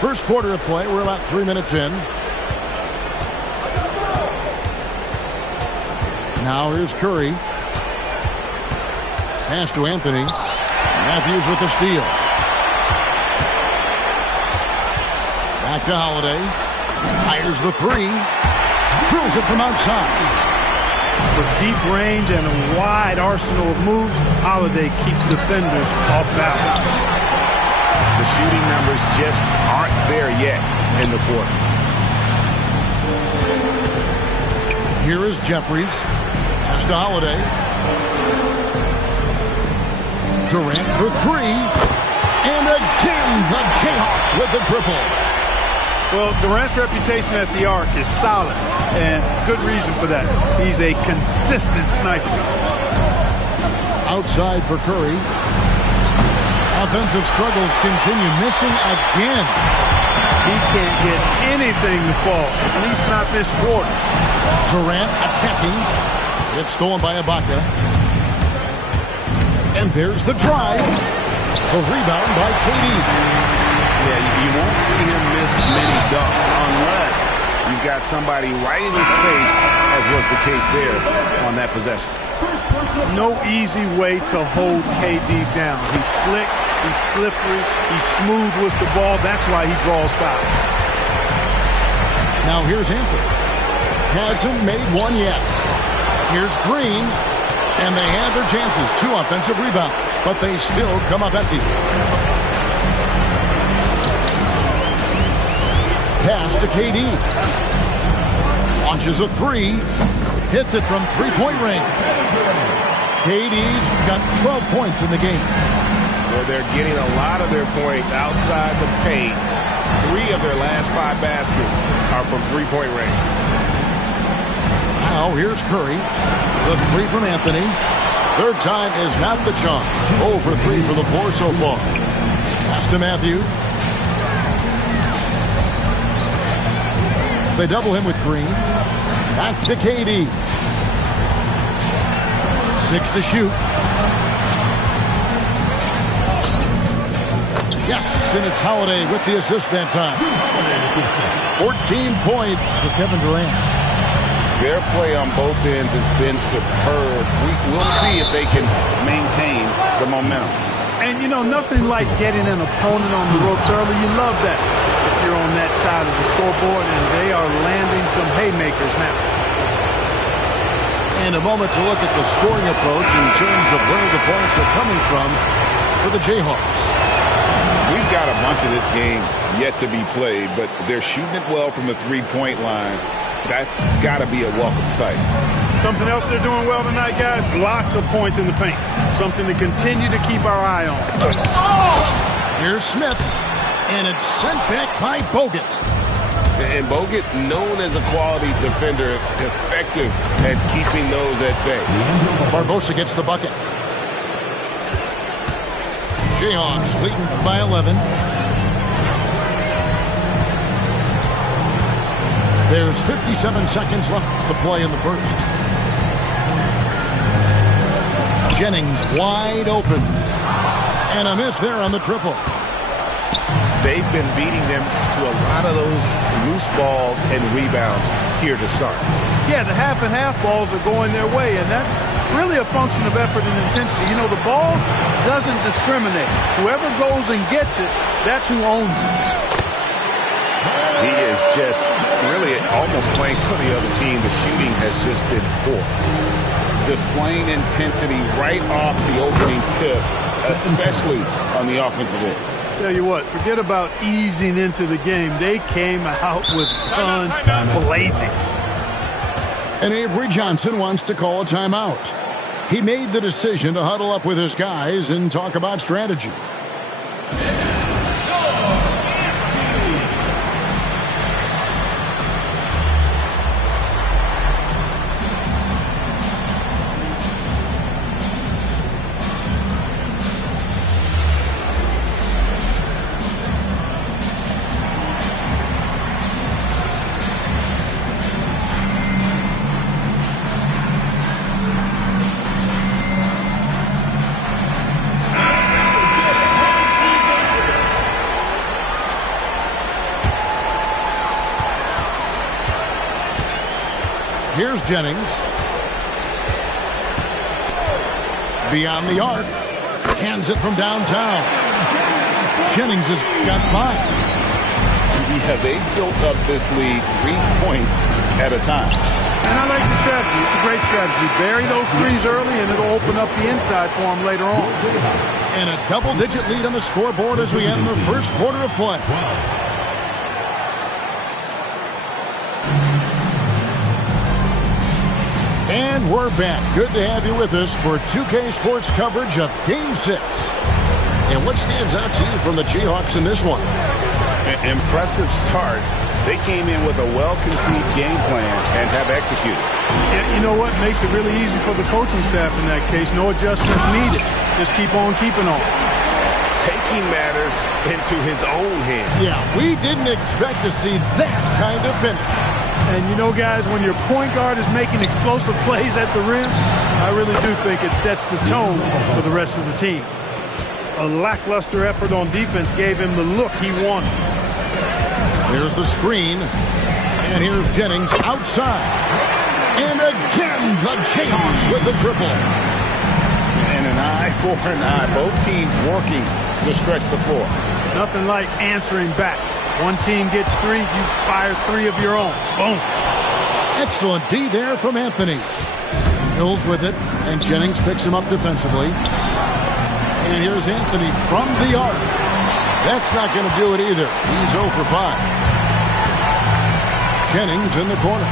First quarter of play. We're about 3 minutes in. Now here's Curry. Pass to Anthony. Matthews with the steal. Back to Holiday. Fires the three. Drills it from outside. With deep range and a wide arsenal of moves, Holiday keeps defenders off balance. The shooting numbers just aren't there yet in the quarter. Here is Jeffries. Pass to Holiday. Durant for three. And again, the Jayhawks with the triple. Well, Durant's reputation at the arc is solid, and good reason for that. He's a consistent sniper. Outside for Curry. Offensive struggles continue. Missing again. He can't get anything to fall, at least not this quarter. Durant attacking. It's stolen by Ibaka. And there's the drive. The rebound by KD. Yeah, you won't see him miss many dunks unless you've got somebody right in his face, as was the case there on that possession. No easy way to hold KD down. He's slick, he's slippery, he's smooth with the ball. That's why he draws fouls. Now here's Anthony. Hasn't made one yet. Here's Green. And they had their chances. 2 offensive rebounds. But they still come up empty. Pass to KD. Launches a three. Hits it from three-point range. KD's got 12 points in the game. Well, they're getting a lot of their points outside the paint. 3 of their last 5 baskets are from three-point range. Now here's Curry. The three from Anthony. Third time is not the charm. 0 for 3 for the 4 so far. Pass to Matthews. They double him with Green. Back to KD. 6 to shoot. Yes, and it's Holiday with the assist that time. 14 points for Kevin Durant. Their play on both ends has been superb. We'll see if they can maintain the momentum. And, you know, nothing like getting an opponent on the ropes early. You love that if you're on that side of the scoreboard, and they are landing some haymakers now. And a moment to look at the scoring approach in terms of where the points are coming from for the Jayhawks. We've got a bunch of this game yet to be played, but they're shooting it well from the three-point line. That's got to be a welcome sight. Something else they're doing well tonight, guys, lots of points in the paint. Something to continue to keep our eye on. Here's Smith, and it's sent back by Bogut. And Bogut, known as a quality defender, effective at keeping those at bay. Barbosa gets the bucket. Jayhawks leading by 11. There's 57 seconds left to play in the first. Jennings wide open. And a miss there on the triple. They've been beating them to a lot of those loose balls and rebounds here to start. Yeah, the half and half balls are going their way, and that's really a function of effort and intensity. You know, the ball doesn't discriminate. Whoever goes and gets it, that's who owns it. He is just really almost playing for the other team. The shooting has just been poor. Displaying intensity right off the opening tip, especially on the offensive end. Tell you what, forget about easing into the game. They came out with guns blazing. And Avery Johnson wants to call a timeout. He made the decision to huddle up with his guys and talk about strategy. Here's Jennings. Beyond the arc. Cans it from downtown. Jennings has got 5. Yeah, they built up this lead 3 points at a time. And I like the strategy. It's a great strategy. Bury those threes early, and it'll open up the inside for them later on. And a double-digit lead on the scoreboard as we end the first quarter of play. And we're back. Good to have you with us for 2K Sports coverage of Game 6. And what stands out to you from the Jayhawks in this one? Impressive start. They came in with a well-conceived game plan and have executed. Yeah, you know what? Makes it really easy for the coaching staff in that case. No adjustments needed. Just keep on keeping on. Taking matters into his own hands. Yeah, we didn't expect to see that kind of finish. And you know, guys, when your point guard is making explosive plays at the rim, I really do think it sets the tone for the rest of the team. A lackluster effort on defense gave him the look he wanted. Here's the screen. And here's Jennings outside. And again, the Jayhawks with the triple. And an eye for an eye. Both teams working to stretch the floor. Nothing like answering back. One team gets 3, you fire 3 of your own. Boom. Excellent D there from Anthony. Hills with it, and Jennings picks him up defensively. And here's Anthony from the arc. That's not going to do it either. He's 0 for 5. Jennings in the corner.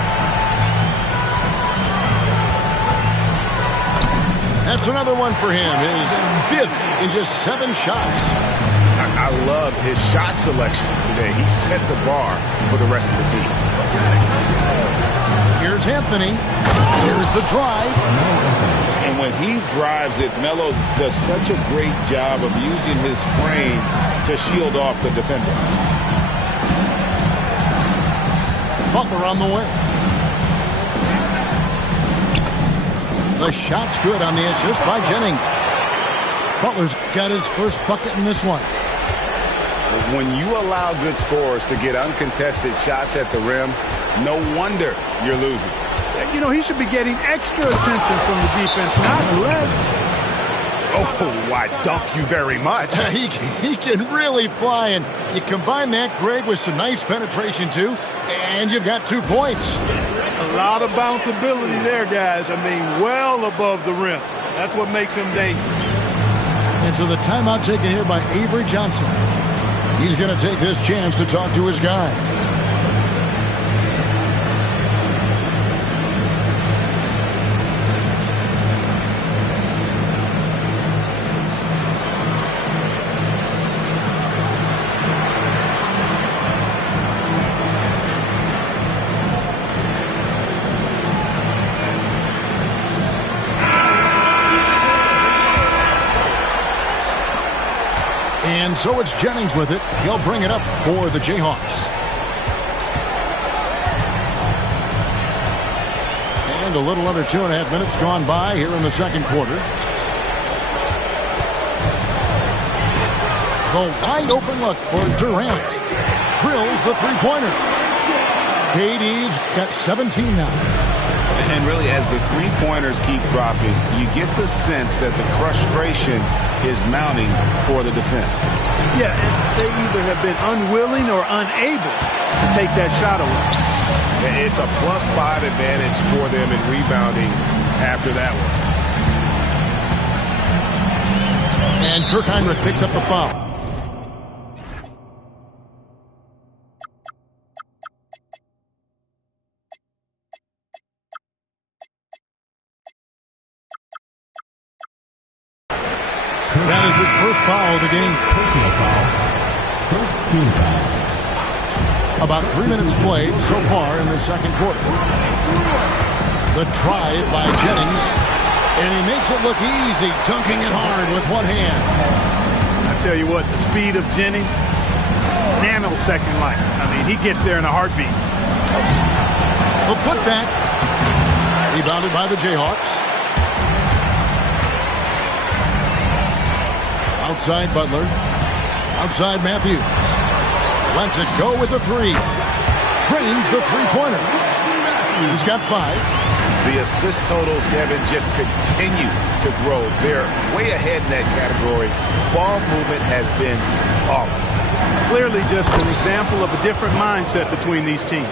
That's another one for him. His 5th in just 7 shots. I love his shot selection today. He set the bar for the rest of the team. Here's Anthony. Here's the drive. And when he drives it, Melo does such a great job of using his frame to shield off the defender. Butler on the way. The shot's good on the assist by Jennings. Butler's got his first bucket in this one. When you allow good scorers to get uncontested shots at the rim, no wonder you're losing. You know, he should be getting extra attention from the defense, not less. Oh, I dunk you very much. He can really fly, and you combine that, Greg, with some nice penetration, too, and you've got 2 points. A lot of bounceability there, guys. I mean, well above the rim. That's what makes him dangerous. And so the timeout taken here by Avery Johnson. He's going to take this chance to talk to his guys. And so it's Jennings with it. He'll bring it up for the Jayhawks. And a little under 2.5 minutes gone by here in the second quarter. The wide open look for Durant. Drills the three-pointer. KD's got 17 now. And really, as the three-pointers keep dropping, you get the sense that the frustration is mounting for the defense. Yeah, and they either have been unwilling or unable to take that shot away. It's a +5 advantage for them in rebounding after that one. And Kirk Hinrich picks up the foul. That is his first foul of the game. Personal foul. First team foul. About 3 minutes played so far in the second quarter. The drive by Jennings. And he makes it look easy, dunking it hard with one hand. I tell you what, the speed of Jennings, it's nanosecond-like. I mean, he gets there in a heartbeat. The putback. Rebounded by the Jayhawks. Outside Butler. Outside Matthews. Lets it go with the three. Drains the three-pointer. He's got 5. The assist totals, Kevin, just continue to grow. They're way ahead in that category. Ball movement has been flawless. Clearly just an example of a different mindset between these teams.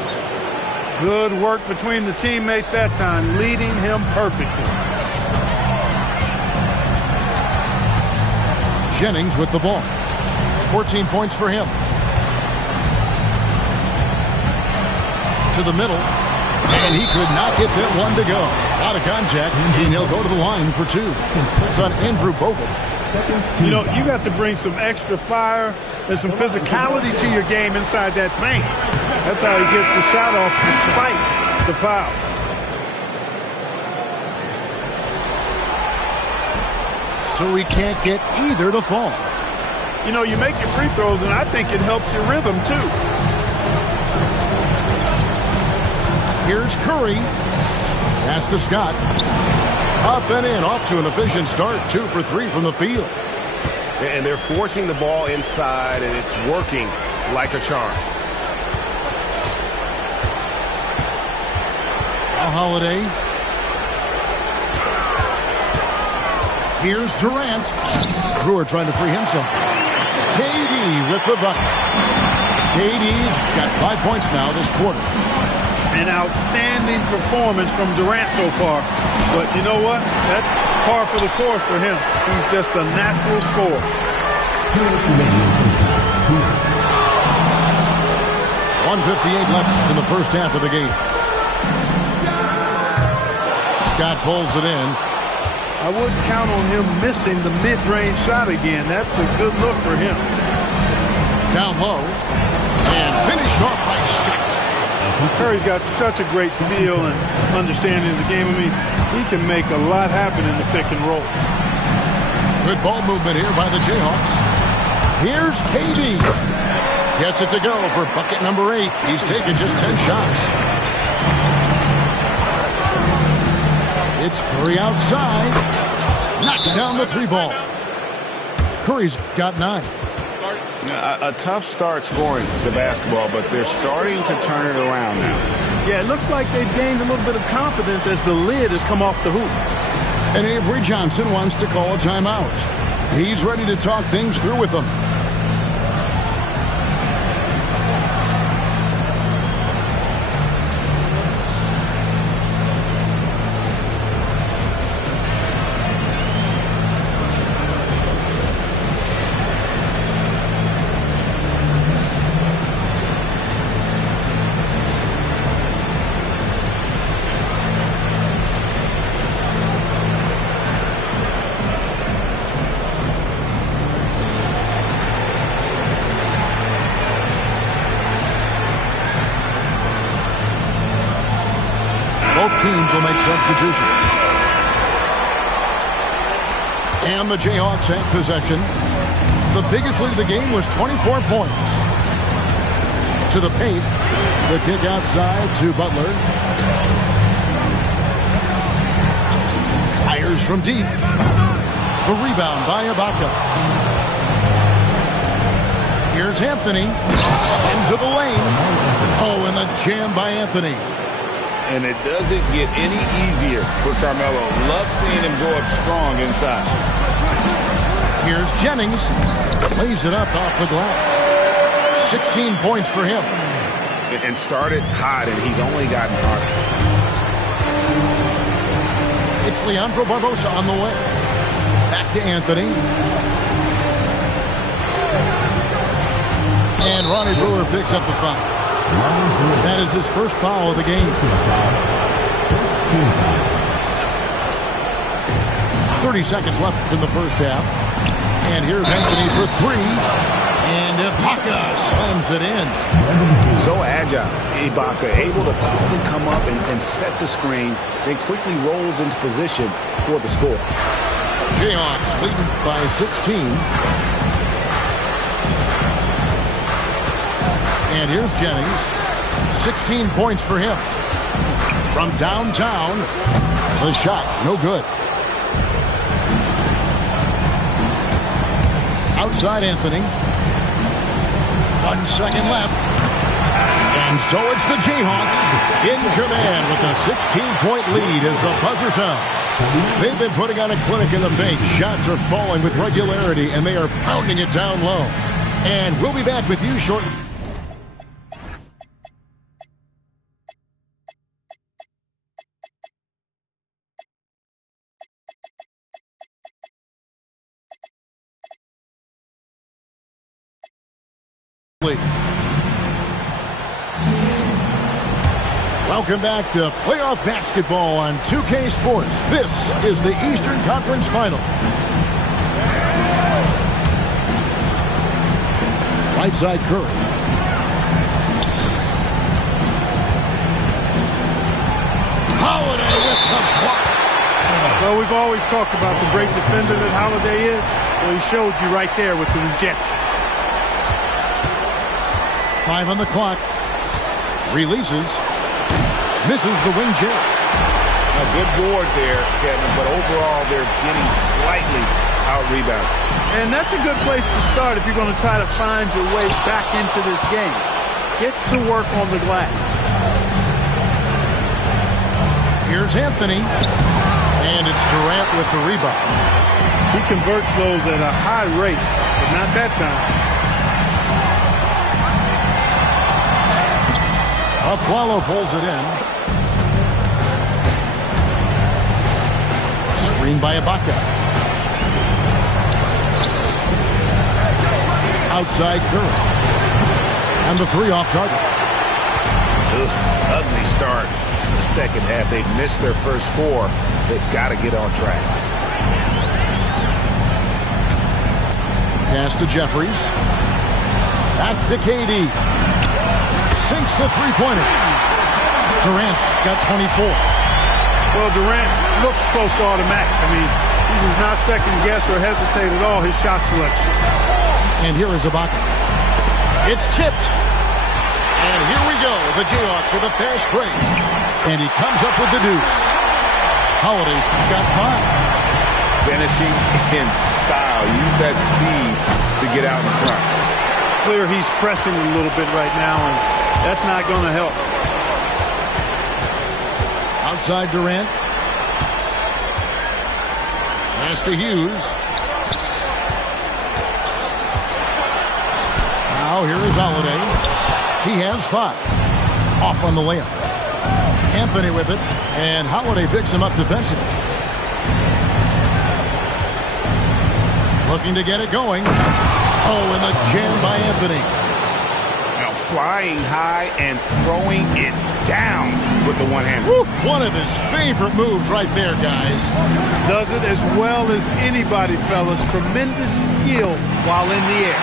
Good work between the teammates that time, leading him perfectly. Jennings with the ball. 14 points for him. To the middle. And he could not get that one to go. Out of contact, and he'll go to the line for 2. It's on Andrew Bogut. You know, you got to bring some extra fire and some physicality to your game inside that paint. That's how he gets the shot off despite the foul. So he can't get either to fall. You know, you make your free throws, and I think it helps your rhythm, too. Here's Curry. Pass to Scott. Up and in, off to an efficient start. 2 for 3 from the field. And they're forcing the ball inside, and it's working like a charm. Now Holiday. Here's Durant. Brewer trying to free himself. KD with the bucket. KD's got 5 points now this quarter. An outstanding performance from Durant so far. But you know what? That's par for the course for him. He's just a natural scorer. 2 minutes remaining in the first half. 2 minutes. 1:58 left in the first half of the game. Scott pulls it in. I wouldn't count on him missing the mid-range shot again. That's a good look for him. Down low. And finished off by Scott. Curry's got such a great feel and understanding of the game. I mean, he can make a lot happen in the pick and roll. Good ball movement here by the Jayhawks. Here's KD. Gets it to go for bucket number 8. He's taken just 10 shots. It's Curry outside. Knocks down the 3 ball. Curry's got 9. A tough start scoring the basketball, but they're starting to turn it around now. Yeah, it looks like they've gained a little bit of confidence as the lid has come off the hoop. And Avery Johnson wants to call a timeout. He's ready to talk things through with them. Both teams will make substitutions. And the Jayhawks have possession. The biggest lead of the game was 24 points. To the paint. The kick outside to Butler. Fires from deep. The rebound by Ibaka. Here's Anthony. Into the lane. Oh, and the jam by Anthony. And it doesn't get any easier for Carmelo. Love seeing him go up strong inside. Here's Jennings. Lays it up off the glass. 16 points for him. And started hot, and he's only gotten harder. It's Leandro Barbosa on the way. Back to Anthony. And Ronnie Brewer picks up the foul. That is his first foul of the game. 30 seconds left in the first half. And here's Anthony for 3. And Ibaka slams it in. So agile. Ibaka able to quickly come up and set the screen, then quickly rolls into position for the score. Jayhawks leading by 16. And here's Jennings. 16 points for him. From downtown, the shot, no good. Outside Anthony. 1 second left. And so it's the Jayhawks in command with a 16-point lead as the buzzer sounds. They've been putting on a clinic in the paint. Shots are falling with regularity, and they are pounding it down low. And we'll be back with you shortly. Welcome back to playoff basketball on 2K Sports. This is the Eastern Conference Final. Right side Curry. Holiday with the block. Well, we've always talked about the great defender that Holiday is. Well, he showed you right there with the rejection. 5 on the clock. Releases. Misses the wing J. A good board there, Kevin, but overall they're getting slightly out-rebounded. And that's a good place to start if you're going to try to find your way back into this game. Get to work on the glass. Here's Anthony. And it's Durant with the rebound. He converts those at a high rate, but not that time. Afflalo pulls it in. Screen by Ibaka. Outside Curry. And the 3 off target. Ugly start to the second half. They've missed their first 4. They've got to get on track. Pass to Jeffries. Back to KD. Sinks the three-pointer. Durant's got 24. Well, Durant looks close to automatic. I mean, he does not second-guess or hesitate at all his shot selection. And here is Ibaka. It's tipped. And here we go. The Jayhawks with a fast break. And he comes up with the deuce. Holiday's got 5. Finishing in style. Use that speed to get out in front. Clear he's pressing a little bit right now, and that's not going to help. Outside Durant. Pass to Hughes. Now here is Holiday. He has 5. Off on the layup. Anthony with it, and Holiday picks him up defensively. Looking to get it going. Oh, and the jam by Anthony. Now flying high and throwing it down with the one-hander. One of his favorite moves right there, guys. Does it as well as anybody, fellas. Tremendous skill while in the air.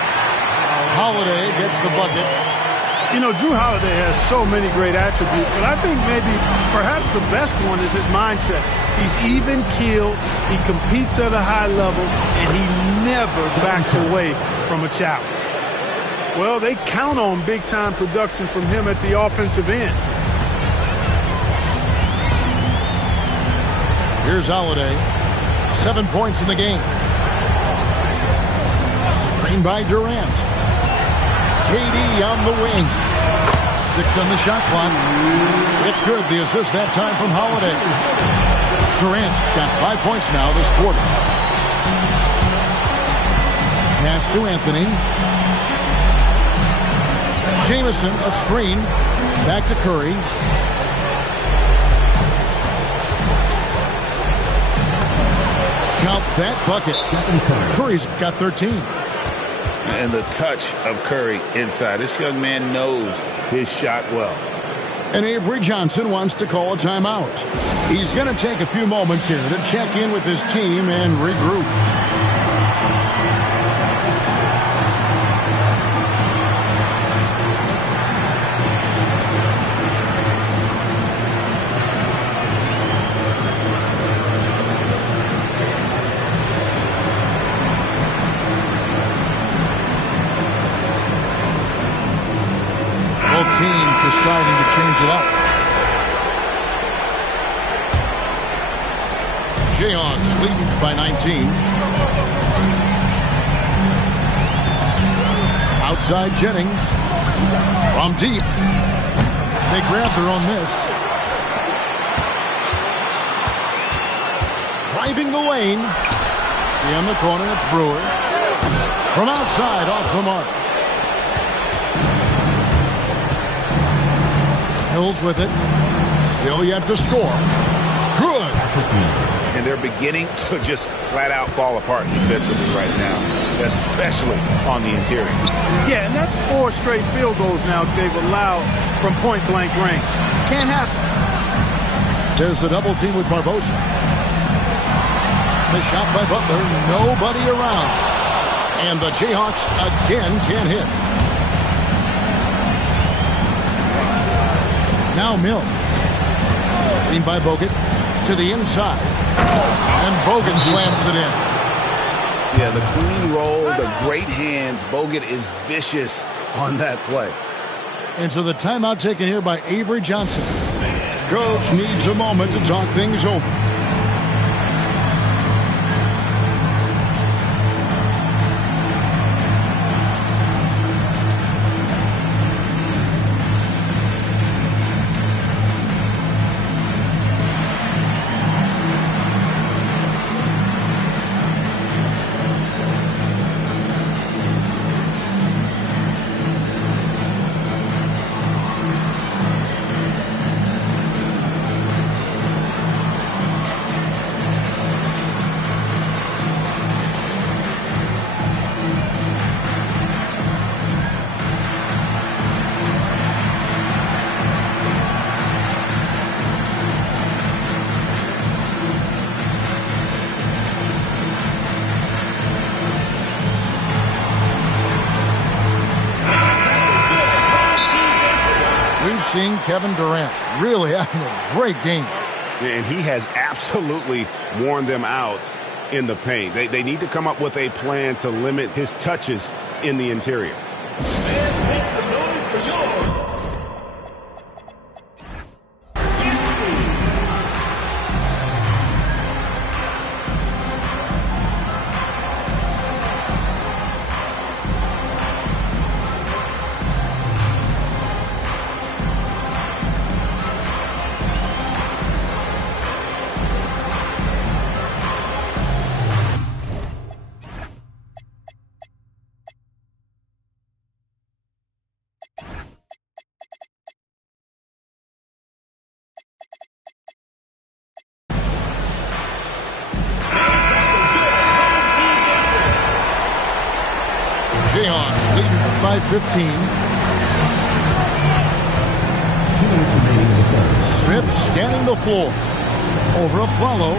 Holiday gets the bucket. You know, Jrue Holiday has so many great attributes, but I think maybe perhaps the best one is his mindset. He's even-keeled, he competes at a high level, and he never backs away from a challenge. Well, they count on big-time production from him at the offensive end. Here's Holiday. 7 points in the game. Screen by Durant. KD on the wing. 6 on the shot clock. It's good. The assist that time from Holiday. Durant's got 5 points now this quarter. Pass to Anthony. Jamison, a screen. Back to Curry. Count that bucket. Curry's got 13. And the touch of Curry inside. This young man knows his shot well. And Avery Johnson wants to call a timeout. He's going to take a few moments here to check in with his team and regroup. Teams deciding to change it up. Jayhawks leading by 19. Outside Jennings. From deep. They grab their own miss. Driving the lane. In the corner, it's Brewer. From outside, off the mark. Hills with it. Still yet to score. Good. And they're beginning to just flat out fall apart defensively right now, especially on the interior. Yeah, and that's 4 straight field goals now they've allowed from point-blank range. Can't happen. There's the double team with Barbosa. The shot by Butler, nobody around. And the Jayhawks again can't hit. Now Mills. Screen by Bogut to the inside. And Bogut slams it in. Yeah, the clean roll, the great hands. Bogut is vicious on that play. And so the timeout taken here by Avery Johnson. Coach needs a moment to talk things over. Seeing Kevin Durant really having a great game. And he has absolutely worn them out in the paint. They need to come up with a plan to limit his touches in the interior. Jayhawks leading by 15. 2 minutes remaining in the third. Smith scanning the floor. Over Afflalo.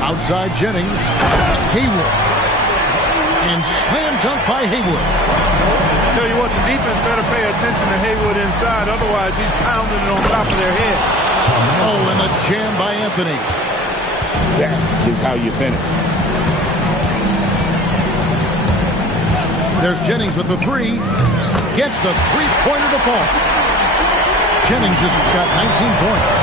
Outside Jennings. Hayward. And slam dunk by Hayward. Tell you what, the defense better pay attention to Hayward inside. Otherwise, he's pounding it on top of their head. Oh, and the jam by Anthony. That is how you finish. There's Jennings with the three. Gets the three-pointer to fall. Jennings has got 19 points.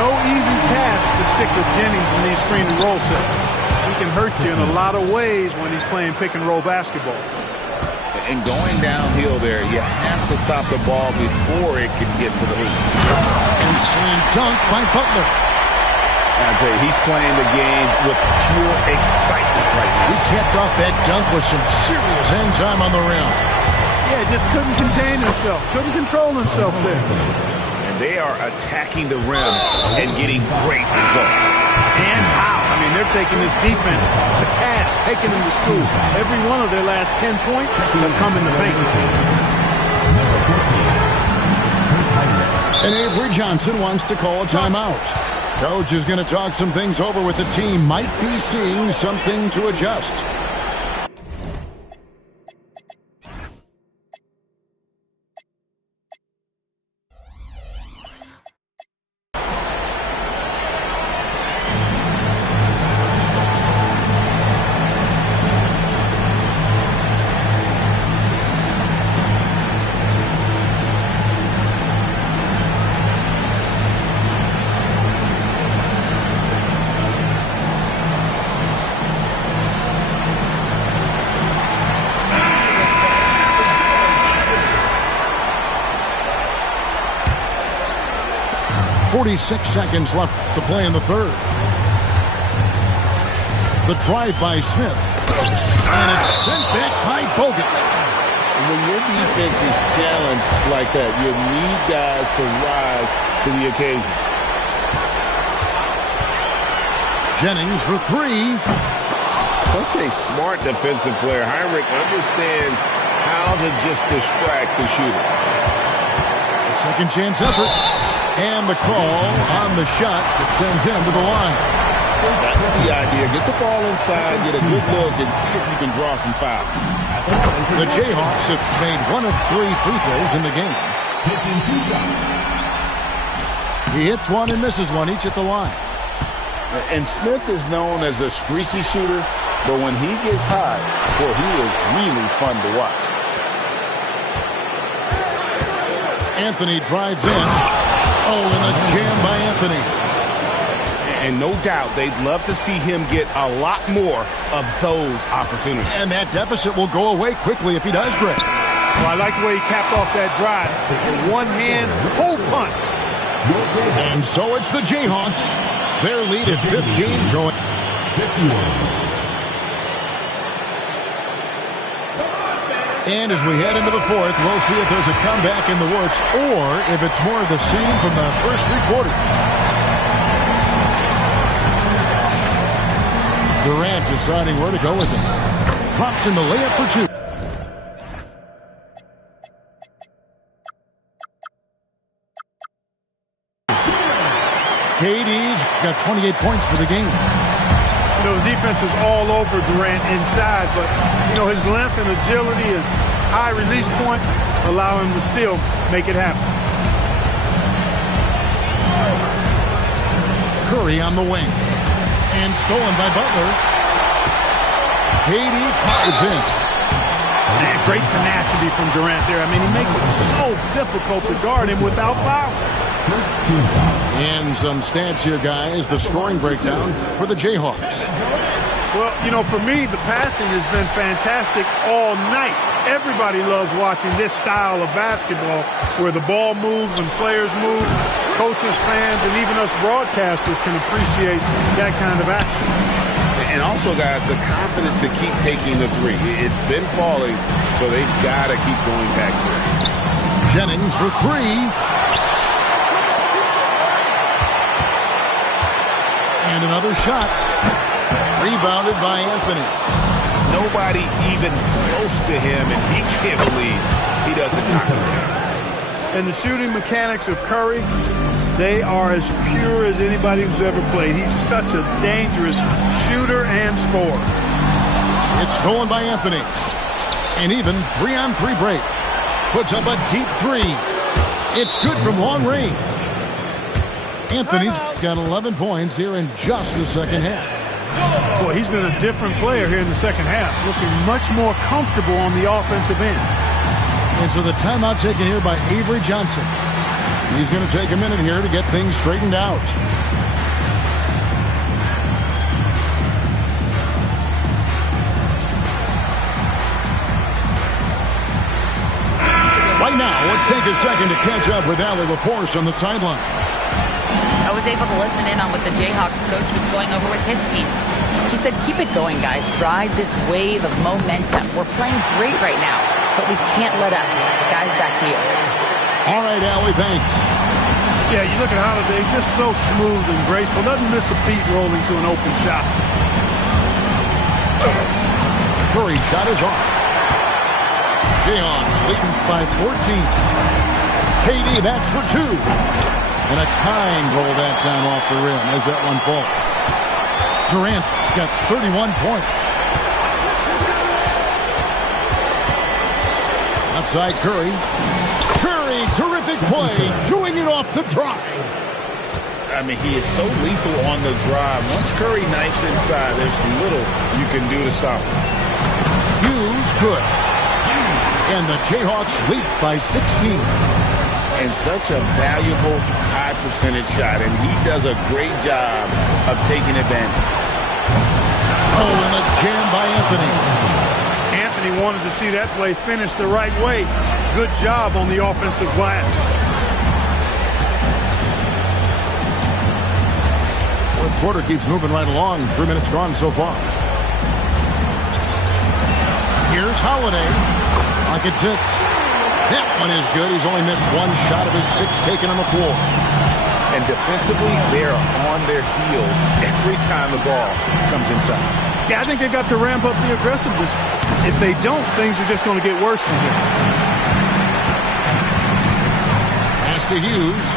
No easy task to stick with Jennings in these screen and roll sets. He can hurt you in a lot of ways when he's playing pick and roll basketball. And going downhill there, you have to stop the ball before it can get to the hoop. And slam dunk by Butler. I tell you, he's playing the game with pure excitement right now. He capped off that dunk with some serious hang time on the rim. Yeah, just couldn't contain himself. Couldn't control himself there. And they are attacking the rim and getting great results. And how? I mean, they're taking this defense to task, taking them to school. Every one of their last 10 points have come in the paint. And Avery Johnson wants to call a timeout. Coach is going to talk some things over with the team. Might be seeing something to adjust. 46 seconds left to play in the third. The drive by Smith. And it's sent back by Bogut. When your defense is challenged like that, you need guys to rise to the occasion. Jennings for three. Such a smart defensive player. Heinrich understands how to just distract the shooter. A second chance effort. And the call on the shot that sends him to the line. That's the idea. Get the ball inside, get a good look, and see if you can draw some fouls. The Jayhawks have made 1 of 3 free throws in the game. Taking 2 shots. He hits one and misses one, each at the line. And Smith is known as a streaky shooter, but when he gets hot, boy, he is really fun to watch. Anthony drives in. Oh, and a jam by Anthony. And no doubt they'd love to see him get a lot more of those opportunities. And that deficit will go away quickly if he does, Greg. Well, I like the way he capped off that drive. One hand, whole punch. And so it's the Jayhawks. Their lead at 15 going. 51. And as we head into the fourth, we'll see if there's a comeback in the works or if it's more of the same from the first 3 quarters. Durant deciding where to go with it. Drops in the layup for 2. KD's got 28 points for the game. You know, the defense is all over Durant inside, but, you know, his length and agility and high release point allow him to still make it happen. Curry on the wing. And stolen by Butler. KD tries in. Man, great tenacity from Durant there. I mean, he makes it so difficult to guard him without foul. And some stats here, guys. The scoring breakdown for the Jayhawks. Well, you know, for me, the passing has been fantastic all night. Everybody loves watching this style of basketball where the ball moves and players move. Coaches, fans, and even us broadcasters can appreciate that kind of action. And also, guys, the confidence to keep taking the three. It's been falling, so they've got to keep going back to it. Jennings for 3. And another shot. Rebounded by Anthony. Nobody even close to him, and he can't believe he doesn't knock him down. And the shooting mechanics of Curry, they are as pure as anybody who's ever played. He's such a dangerous shooter and scorer. It's stolen by Anthony. And even 3-on-3 break. Puts up a deep 3. It's good from long range. Anthony's got 11 points here in just the second half. Boy, he's been a different player here in the second half, looking much more comfortable on the offensive end. And so the timeout taken here by Avery Johnson. He's going to take a minute here to get things straightened out. Right now, let's take a second to catch up with Allie LaForce on the sideline. I was able to listen in on what the Jayhawks coach was going over with his team. He said, keep it going, guys. Ride this wave of momentum. We're playing great right now, but we can't let up. Guys, back to you. All right, Allie, thanks. Yeah, you look at Holiday, just so smooth and graceful. Doesn't miss a beat rolling to an open shot. Curry shot is off. Jayhawks leading by 14. KD, that's for 2. And a kind roll that time off the rim as that one falls. Durant's got 31 points. Outside Curry. Curry, terrific play, doing it off the drive. I mean, he is so lethal on the drive. Once Curry knifes inside, there's little you can do to stop him. Hughes, good. And the Jayhawks lead by 16. And such a valuable high percentage shot, and he does a great job of taking advantage. Oh, and a jam by Anthony. Anthony wanted to see that play finish the right way. Good job on the offensive glass. Fourth quarter keeps moving right along. 3 minutes gone so far. Here's Holiday. Clock at 6. That one is good. He's only missed one shot of his 6 taken on the floor. And defensively, they are on their heels every time the ball comes inside. Yeah, I think they've got to ramp up the aggressiveness. If they don't, things are just going to get worse from here. Pass to Hughes.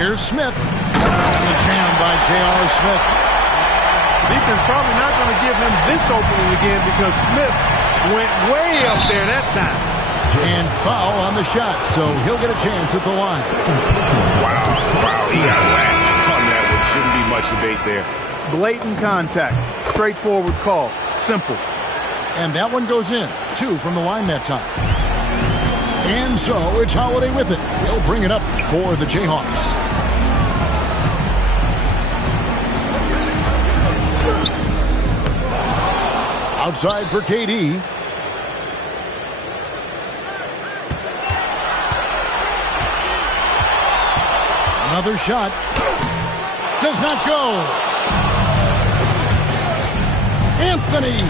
Here's Smith. And the jam by J.R. Smith. Defense probably not going to give him this opening again because Smith went way up there that time. And foul on the shot, so he'll get a chance at the line. Wow, he got whacked on that one. Shouldn't be much debate there. Blatant contact, straightforward call, simple. And that one goes in. 2 from the line that time. And so it's Holiday with it. He'll bring it up for the Jayhawks. Outside for KD. Another shot. Does not go. Anthony.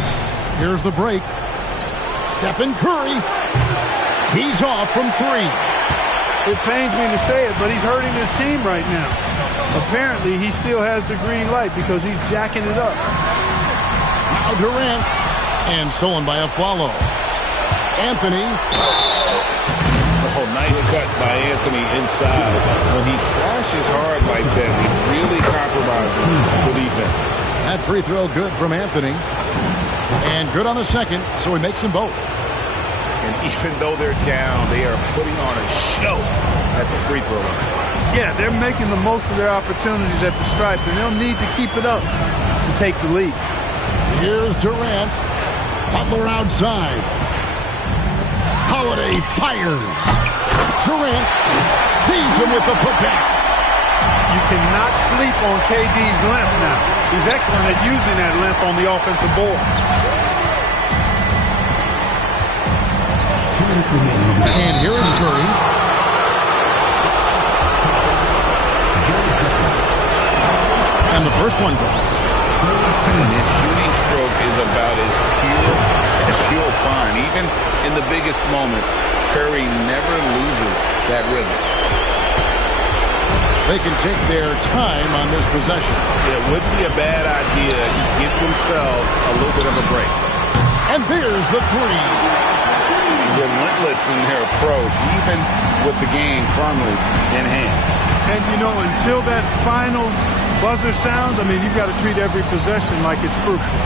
Here's the break. Stephen Curry. He's off from 3. It pains me to say it, but he's hurting his team right now. Apparently, he still has the green light because he's jacking it up. Now Durant. And stolen by Afflalo. Anthony. Oh, nice cut by Anthony inside. When he slashes hard like that, he really compromises the defense. That free throw good from Anthony. And good on the second, so he makes them both. And even though they're down, they are putting on a show at the free throw line. Yeah, they're making the most of their opportunities at the stripe, and they'll need to keep it up to take the lead. Here's Durant. Butler outside. Holiday fires. Durant sees him with the putback. You cannot sleep on KD's length now. He's excellent at using that length on the offensive board. And here is Curry. And the first one drops. And his shooting stroke is about as pure as you'll find. Even in the biggest moments, Curry never loses that rhythm. They can take their time on this possession. It wouldn't be a bad idea. Just give themselves a little bit of a break. And there's the 3. Relentless in their approach, even with the game firmly in hand. And, you know, until that final buzzer sounds, I mean, you've got to treat every possession like it's crucial.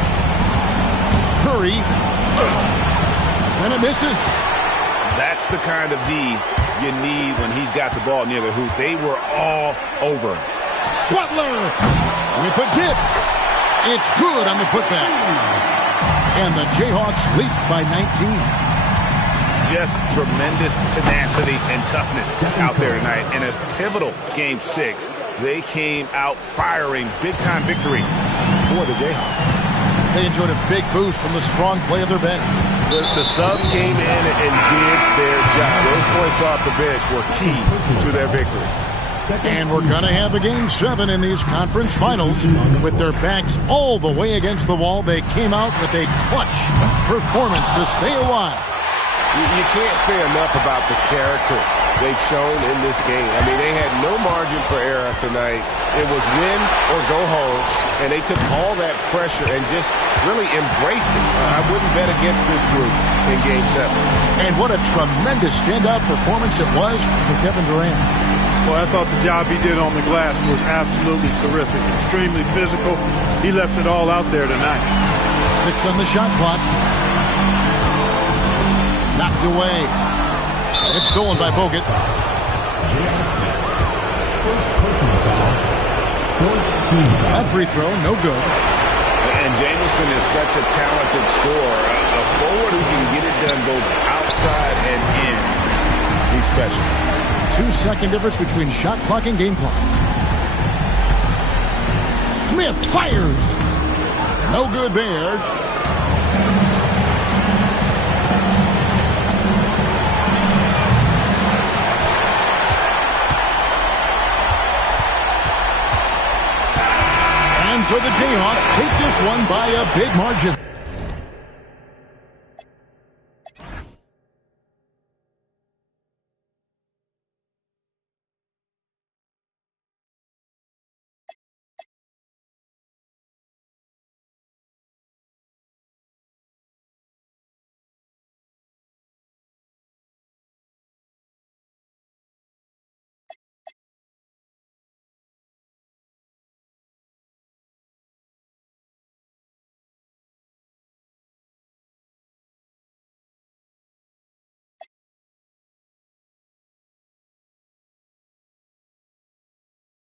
Curry. And it misses. That's the kind of D you need when he's got the ball near the hoop. They were all over. Butler with a dip. It's good on the putback. And the Jayhawks lead by 19. Just tremendous tenacity and toughness out there tonight. In a pivotal Game 6, they came out firing. Big-time victory for the Jayhawks. They enjoyed a big boost from the strong play of their bench. The subs came in and did their job. Those points off the bench were key to their victory. And we're going to have a Game 7 in these conference finals. With their backs all the way against the wall, they came out with a clutch performance to stay alive. You can't say enough about the character they've shown in this game. I mean, they had no margin for error tonight. It was win or go home, and they took all that pressure and just really embraced it. I wouldn't bet against this group in Game 7. And what a tremendous standout performance it was for Kevin Durant. Well, I thought the job he did on the glass was absolutely terrific. Extremely physical. He left it all out there tonight. 6 on the shot clock. Knocked away. It's stolen by Bogut. That free throw, no good. And Jamison is such a talented scorer. A forward who can get it done both outside and in. He's special. 2-second difference between shot clock and game clock. Smith fires. No good there. so the Jayhawks take this one by a big margin.